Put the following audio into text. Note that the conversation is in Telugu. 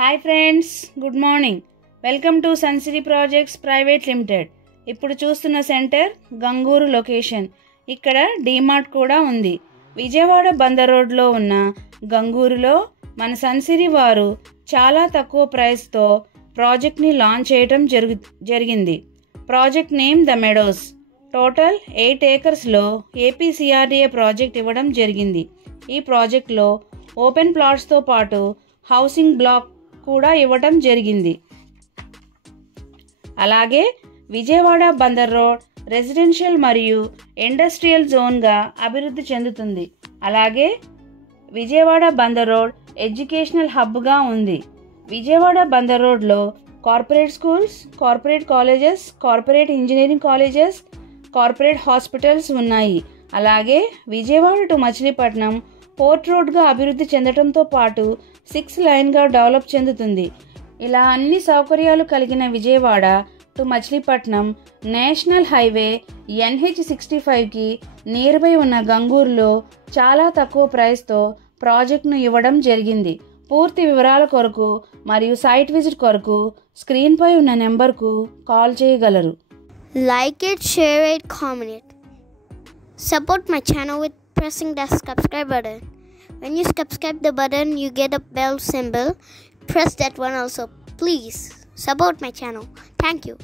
Hi friends, good morning. Welcome to Sunsiri projects private limited. ఇప్పుడు చూస్తున్న సెంటర్ గంగూరు లొకేషన్. ఇక్కడ డీమార్ట్ కూడా ఉంది. విజయవాడ బందర్ రోడ్లో ఉన్న గంగూరులో మన సన్సిరీ వారు చాలా తక్కువ ప్రైస్తో ప్రాజెక్ట్ని లాంచ్ చేయడం జరిగింది. Project name the Meadows. Total 8 ఏకర్స్లో ఏపీసీఆర్డీఏ ప్రాజెక్ట్ ఇవ్వడం జరిగింది. ఈ ప్రాజెక్ట్లో ఓపెన్ ప్లాట్స్తో పాటు హౌసింగ్ బ్లాక్ కూడా ఇవ్వటం జరిగింది. అలాగే విజయవాడ బందర్ రోడ్ రెసిడెన్షియల్ మరియు ఇండస్ట్రియల్ జోన్గా అభివృద్ధి చెందుతుంది. అలాగే విజయవాడ బందర్ రోడ్ ఎడ్యుకేషనల్ హబ్గా ఉంది. విజయవాడ బందర్ రోడ్లో corporate schools, corporate colleges, corporate engineering colleges, corporate hospitals ఉన్నాయి. అలాగే విజయవాడ టు మచిలీపట్నం పోర్ట్ రోడ్గా అభివృద్ధి చెందడంతో పాటు 6 లైన్గా డెవలప్ చెందుతుంది. ఇలా అన్ని సౌకర్యాలు కలిగిన Vijayawada to Machilipatnam national highway NH65కి నియర్బై ఉన్న గంగూరులో చాలా తక్కువ ప్రైస్తో ప్రాజెక్ట్ను ఇవ్వడం జరిగింది. పూర్తి వివరాల కొరకు మరియు సైట్ విజిట్ కొరకు స్క్రీన్పై ఉన్న నెంబర్కు కాల్ చేయగలరు. Like it, share it, comment it. Support my channel with pressing the subscribe button. When you subscribe the button, you get a bell symbol. Press that one also. Please support my channel. Thank you.